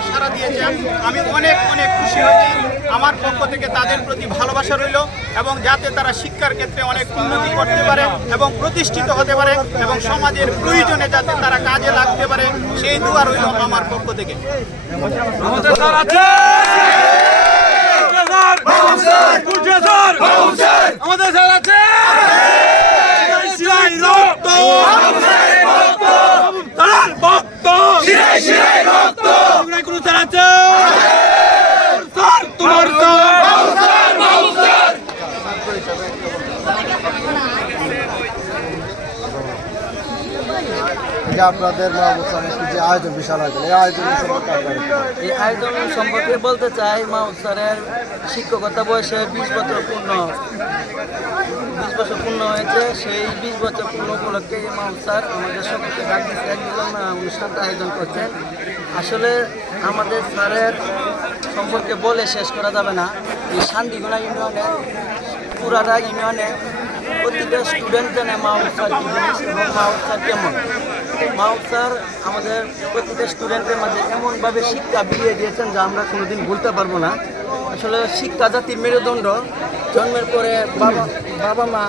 তারা সাড়া দিয়েছেন। আমি অনেক অনেক খুশি হয়েছি। আমার পক্ষ থেকে তাদের প্রতি ভালোবাসা রইল এবং যাতে তারা শিক্ষার ক্ষেত্রে অনেক উন্নতি করতে পারে এবং প্রতিষ্ঠিত হতে পারে এবং সমাজের প্রয়োজনে যাতে তারা কাজে লাগতে পারে সেই দোয়া রইল আমার পক্ষ থেকে। আমাদের স্যার আছে, আমাদের স্যার আছে, আপনাদের যে আয়োজন, বিশাল আয়োজন, এই আয়োজনের সম্পর্কে এই আয়োজন সম্পর্কে বলতে চাই, মাহমুদ স্যারের শিক্ষকতা বয়সে 20 বছর পূর্ণ হয়েছে। সেই 20 বছর পূর্ণ উপলক্ষে মাহমুদ স্যার আমাদের সকলকে ডাক দিচ্ছেন এবং অনুষ্ঠানটা আয়োজন করছেন। আসলে আমাদের স্যারের সম্পর্কে বলে শেষ করা যাবে না। এই শান্তিগুনা ইউনিয়নের পুরাটা ইউনিয়নে প্রতিটা স্টুডেন্ট জানে মাহমুদ স্যার কী জিনিস এবং মাহমুদ স্যার কেমন। মাহমুদ স্যার আমাদের প্রতিটা স্টুডেন্টের মাঝে এমনভাবে শিক্ষা বিলিয়ে দিয়েছেন যা আমরা কোনোদিন ভুলতে পারবো না। আসলে শিক্ষা জাতির মেরুদণ্ড। জন্মের পরে বাবা মা